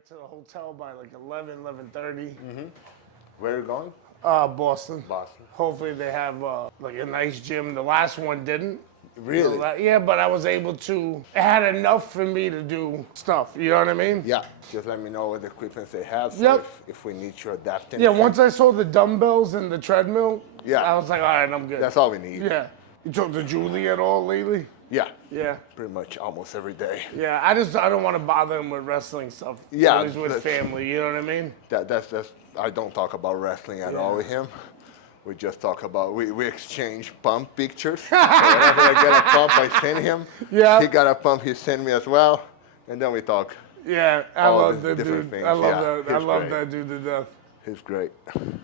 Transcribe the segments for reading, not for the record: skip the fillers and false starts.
get to the hotel by like 11:30. Where are you going? Boston. Boston. Hopefully they have like a nice gym. The last one didn't. Really? Yeah, but I was able to. It had enough for me to do stuff. You know what I mean? Yeah. Just let me know what equipment they have. So Yep. if we need to adapt anything. Yeah, once I saw the dumbbells and the treadmill, Yeah. I was like, all right, I'm good. That's all we need. Yeah. You talked to Julie at all lately? Yeah. Yeah. Pretty much almost every day. Yeah, I don't want to bother him with wrestling stuff. Yeah, Always with family, you know what I mean? That's I don't talk about wrestling at all with him. We just talk about, we exchange pump pictures. So whenever I get a pump, I send him. Yeah. He got a pump, he sent me as well. And then we talk. Yeah, I love that different dude. things. I love Yeah, that. I he's love great. that dude to death. He's great.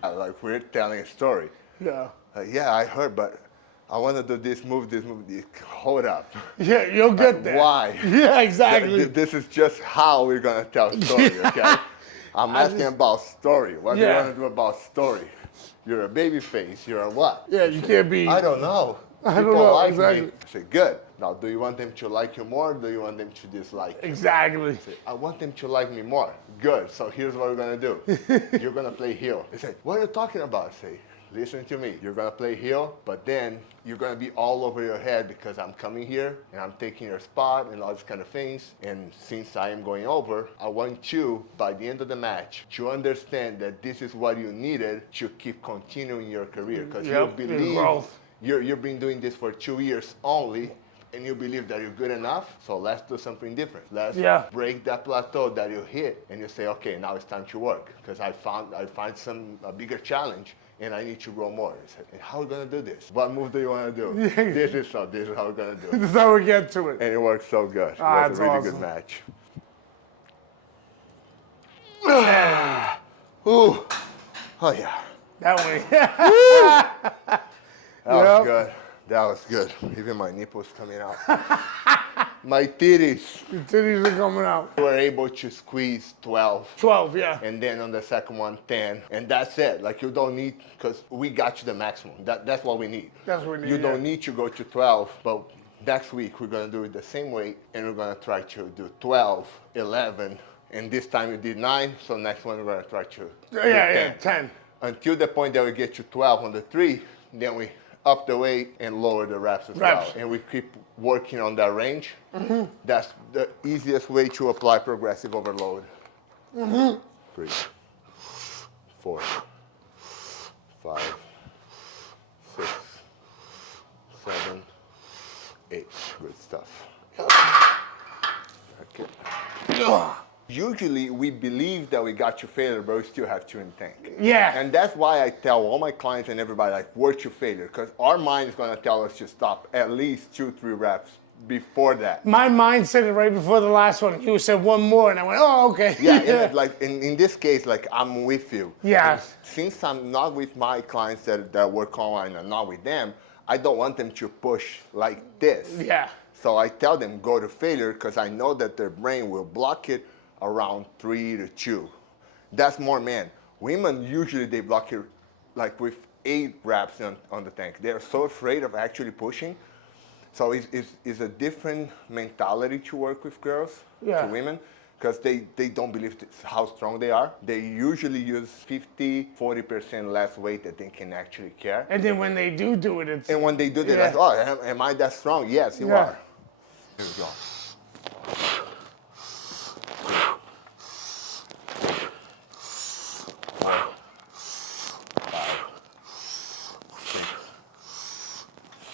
Like we're telling a story. Yeah. Yeah, I heard, but I want to do this move. Hold up. Yeah, you'll get there. Why? Yeah, exactly. This is just how we're going to tell story, okay? I'm asking about story. What do you want to do about story? You're a baby face. You're a what? Yeah, you can't be. I don't know. I don't People know, like exactly. me. I say, good. Now, do you want them to like you more or do you want them to dislike you? Exactly. I say, I want them to like me more. Good. So here's what we're going to do. You're going to play heel. They say, what are you talking about? I say, listen to me. You're going to play heel, but then you're going to be all over your head because I'm coming here and I'm taking your spot and all these kind of things. And since I am going over, I want you, by the end of the match, to understand that this is what you needed to keep continuing your career. Because you believe you've been doing this for 2 years only, and you believe that you're good enough, so let's do something different. Let's break that plateau that you hit, and you say, okay, now it's time to work, because I find a bigger challenge, and I need to grow more. I said, how are we gonna do this? What move do you wanna do? This is how we're gonna do it. This is how we get to it. And it worked so good. It was a really good match. Ooh. Oh yeah. That way. That was good. That was good. Even my nipples coming out. My titties. Your titties are coming out. We were able to squeeze 12. 12, yeah. And then on the second one, 10. And that's it. Like you don't need, because we got you the maximum. That's what we need. That's what we need. You don't need to go to 12, but next week we're going to do it the same way, and we're going to try to do 12, 11, and this time we did 9, so next one we're going to try to do 10. Until the point that we get to 12 on the 3, then we up the weight and lower the reps as well. And we keep working on that range. That's the easiest way to apply progressive overload. 3, 4, 5, 6, 7, 8. Good stuff. Okay. Usually we believe that we got to failure, but we still have to in tank. Yeah. And that's why I tell all my clients and everybody, like, work to failure, because our mind is going to tell us to stop at least 2-3 reps before that. My mind said it right before the last one. You said one more, and I went, oh, okay. Yeah, and like in this case, like, I'm with you. Yeah. And since I'm not with my clients that work online and not with them, I don't want them to push like this. Yeah. So I tell them go to failure because I know that their brain will block it around 3 to 2. That's more men. Women, usually they block it like with 8 reps on the tank. They're so afraid of actually pushing. So it's a different mentality to work with girls, to women, because they don't believe how strong they are. They usually use 50-40% less weight that they can actually carry. And then when they do it, it's... And when they do, they're like, oh, am I that strong? Yes, you are. Here we go.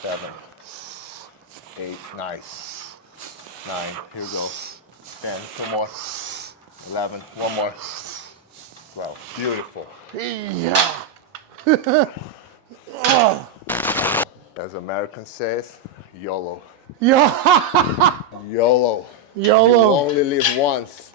7, 8, nice. 9, here we go. 10, 2 more. 11, 1 more. 12, beautiful. Yeah. As American says, YOLO. YOLO. YOLO. You only live once.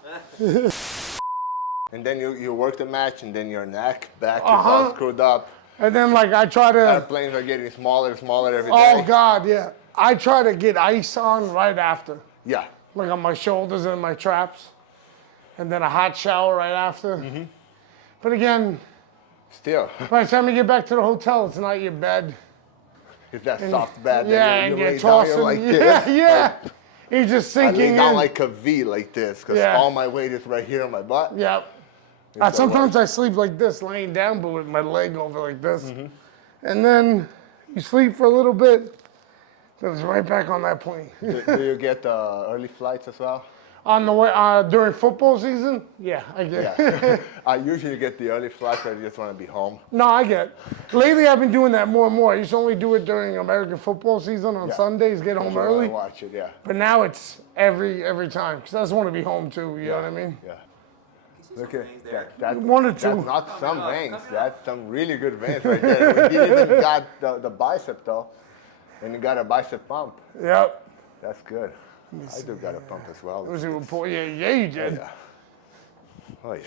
And then you work the match, and then your neck, back is all screwed up. And then, like, I try to... Airplanes are getting smaller and smaller every day. Oh, God, yeah. I try to get ice on right after. Yeah. Like on my shoulders and my traps. And then a hot shower right after. But again... Still. By the time you get back to the hotel, it's not your bed. It's that soft bed Yeah, that you and lay you're down, tossing. you're like this. Yeah. He's just I sinking lay down in. like a V like this because Yeah. all my weight is right here on my butt. Yep. It's Sometimes I sleep like this, laying down, but with my leg over like this. And then you sleep for a little bit, then it's right back on that plane. Do you get early flights as well? On the way during football season, yeah, I get. Yeah. I usually get the early flights. I just want to be home. No, I get. Lately, I've been doing that more and more. I used to only do it during American football season on Sundays, get home You early. wanna watch it, yeah. But now it's every time because I just want to be home too. You know what I mean? Yeah. Look at that. One or two. That's not some veins. That's some really good veins right there. We didn't even got the bicep though, and you got a bicep pump. Yep. That's good. I do got a pump as well. It was a report. Yeah, you did. Yeah. Oh yeah.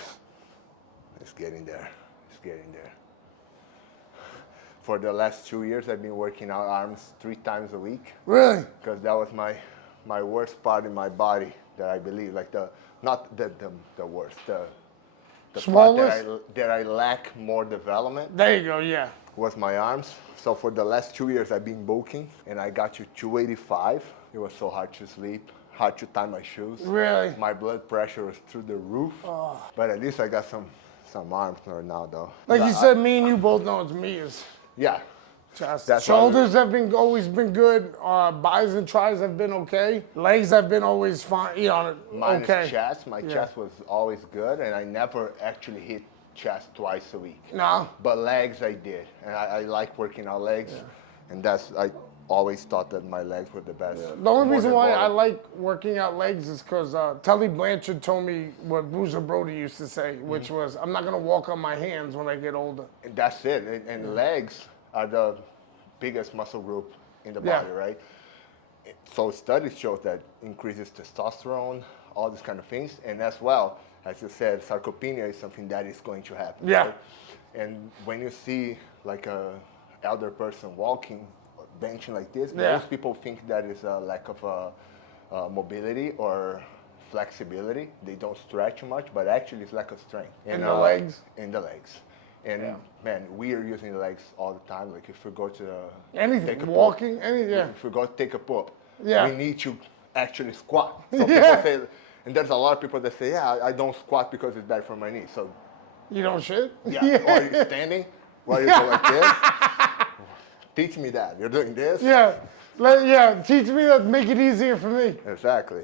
It's getting there. It's getting there. For the last 2 years, I've been working out arms 3 times a week. Really? Because that was my worst part in my body that I believe, like not the worst, the part Smallest? that I lack more development There you go. Yeah. was my arms. So for the last 2 years, I've been bulking, and I got to 285. It was so hard to sleep, hard to tie my shoes. Really? My blood pressure was through the roof. Oh. But at least I got some arms right now, though. Like you said, me and you both know it's me. Yeah. Chest. Shoulders have always been good. Bis and tries have been okay. Legs have been always fine. You know, Mine okay. is chest. My chest was always good, and I never actually hit chest twice a week. No. But legs I did, and I like working out legs, and I always thought that my legs were the best. The only reason why I like working out legs is because Tully Blanchard told me what Bruiser Brody used to say, which was, I'm not going to walk on my hands when I get older. And that's it. And legs are the biggest muscle group in the body, right? So studies show that increases testosterone, all these kind of things, and as well, as you said, sarcopenia is something that is going to happen. Yeah. Right? And when you see like a elder person walking, benching like this, most people think that is a lack of mobility or flexibility. They don't stretch much, but actually it's lack of strength. In the legs? In the legs. And man, we are using the legs all the time. Like if we go to anything, walking, anything. If we go take a poop, we need to actually squat. So people say, and there's a lot of people that say, I don't squat because it's bad for my knees. So you don't shit? Yeah. Or you're standing, while you go like this. Teach me that. You're doing this. Yeah. Teach me that. Make it easier for me. Exactly.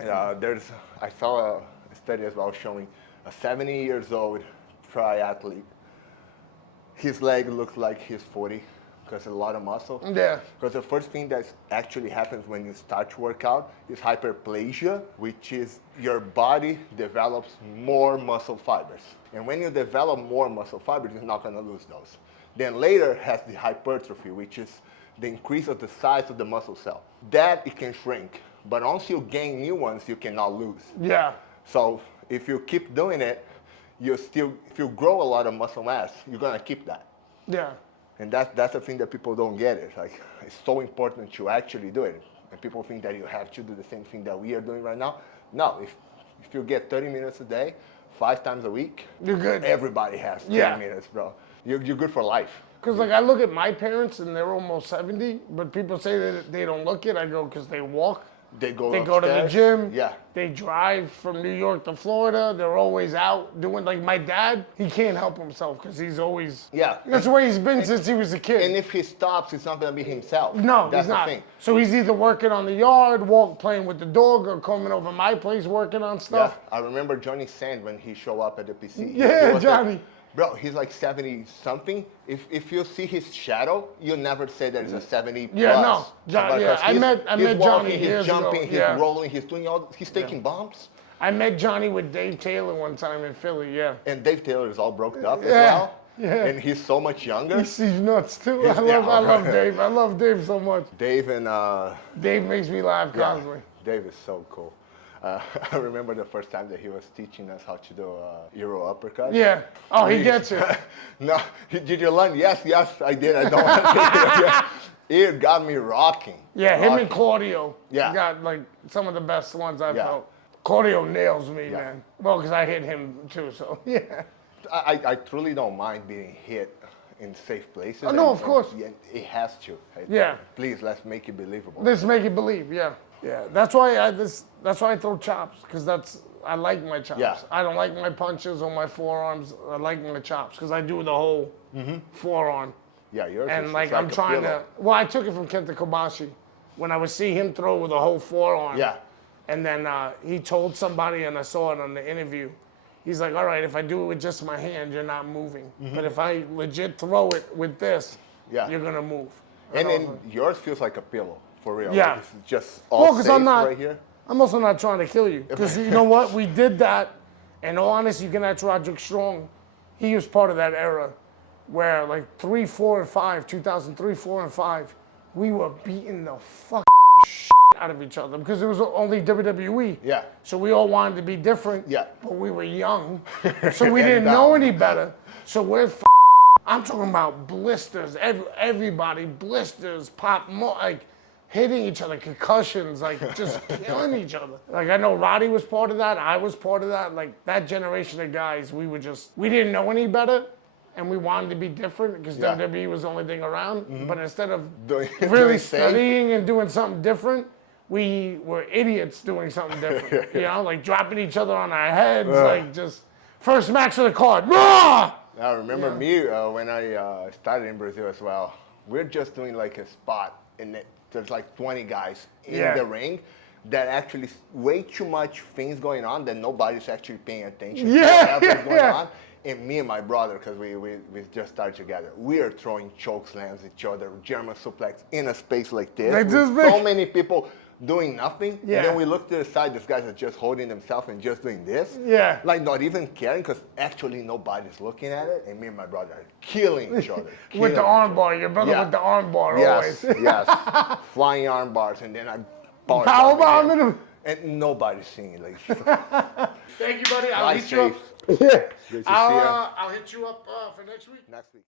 I saw a study as well showing a 70 years old triathlete. His leg looks like he's 40 because a lot of muscle. Yeah. Because the first thing that actually happens when you start to work out is hyperplasia, which is your body develops more muscle fibers. And when you develop more muscle fibers, you're not going to lose those. Then later has the hypertrophy, which is the increase of the size of the muscle cell. That it can shrink, but once you gain new ones, you cannot lose. Yeah. So if you keep doing it, if you grow a lot of muscle mass, you're gonna keep that. Yeah. And that's the thing that people don't get. It's like, it's so important to actually do it. And people think that you have to do the same thing that we are doing right now. No, if you get 30 minutes a day, 5 times a week, you're good. Everybody has 10 minutes, bro. You're good for life. Because like I look at my parents and they're almost 70, but people say that they don't look it. I go, because they walk. They go to the gym. Yeah. They drive from New York to Florida. They're always out doing, like my dad, he can't help himself because he's always, that's the way he's been since he was a kid. And if he stops, it's not going to be himself. No, that's he's not. The thing. So he's either working on the yard, playing with the dog, or coming over my place working on stuff. Yeah. I remember Johnny Sand when he showed up at the PC. Yeah, Johnny. Bro, he's like 70 something. If you see his shadow, you never say that it's a 70 plus. Yeah, no. I met Johnny he's years jumping, ago. he's rolling, he's taking bumps. I met Johnny with Dave Taylor one time in Philly, And Dave Taylor is all broken up as well. Yeah. And he's so much younger. He's nuts too. I love Dave. I love Dave so much. Dave and Dave makes me laugh constantly. Dave is so cool. I remember the first time that he was teaching us how to do Euro uppercut. Yeah. Oh, he gets it. No, did you learn? Yes, I did. I don't want to. It got me rocking. Yeah, him and Claudio. Yeah. Got like some of the best ones I've felt. Claudio nails me, man. Well, because I hit him too, so yeah. I truly don't mind being hit in safe places. Oh, no, of course. It has to. Yeah. Please, let's make it believable. Let's make it believe, yeah. Yeah, that's why I throw chops, because I like my chops. Yeah. I don't like my punches or my forearms. I like my chops because I do the whole forearm. Yeah, yours And is like just I'm a trying pillow. to. Well, I took it from Kenta Kobashi when I would see him throw with the whole forearm. Yeah. And then he told somebody, and I saw it on the interview. He's like, all right, if I do it with just my hand, you're not moving. But if I legit throw it with this, Yeah. you're gonna move. And I was then like, yours feels like a pillow, for real. Yeah. Like it's just all well, because safe I'm not. right here. I'm also not trying to kill you. Because you know what? We did that. In all honesty, you can ask Roderick Strong. He was part of that era where, like, 3, 4, and 5, 2003, 4, and 5, we were beating the fucking shit out of each other because it was only WWE. Yeah. So we all wanted to be different. Yeah. But we were young. So we And didn't know dumb. any better. So we're I'm talking about blisters. Everybody, blisters, like, hitting each other, concussions, like just killing each other. Like I know Roddy was part of that. I was part of that. Like that generation of guys, we didn't know any better, and we wanted to be different because Yeah. WWE was the only thing around. But instead of Doing really safe. studying and doing something different, we were idiots doing something different. You know, like dropping each other on our heads, like just first match of the card. Rah! I remember me when I started in Brazil as well. We're just doing like a spot, and there's like 20 guys in Yeah. the ring that actually way too much things going on that nobody's actually paying attention to Yeah. whatever's going Yeah. on. And me and my brother, because we just started together, we are throwing choke slams at each other, German suplex in a space like this. Like with this so big. many people doing nothing. Yeah. And then we look to the side, these guys are just holding themselves and just doing this. Yeah. Like not even caring because actually nobody's looking at it. And me and my brother are killing each other. With the arm bar, your brother Yeah. with the arm bar Yes, always. yes. Flying arm bars, and then I Power bomb bomb him. and nobody's seeing it. Like, Thank you, buddy. I'll fly hit you up. safe. Good to see you I'll hit you up for next week. Next week.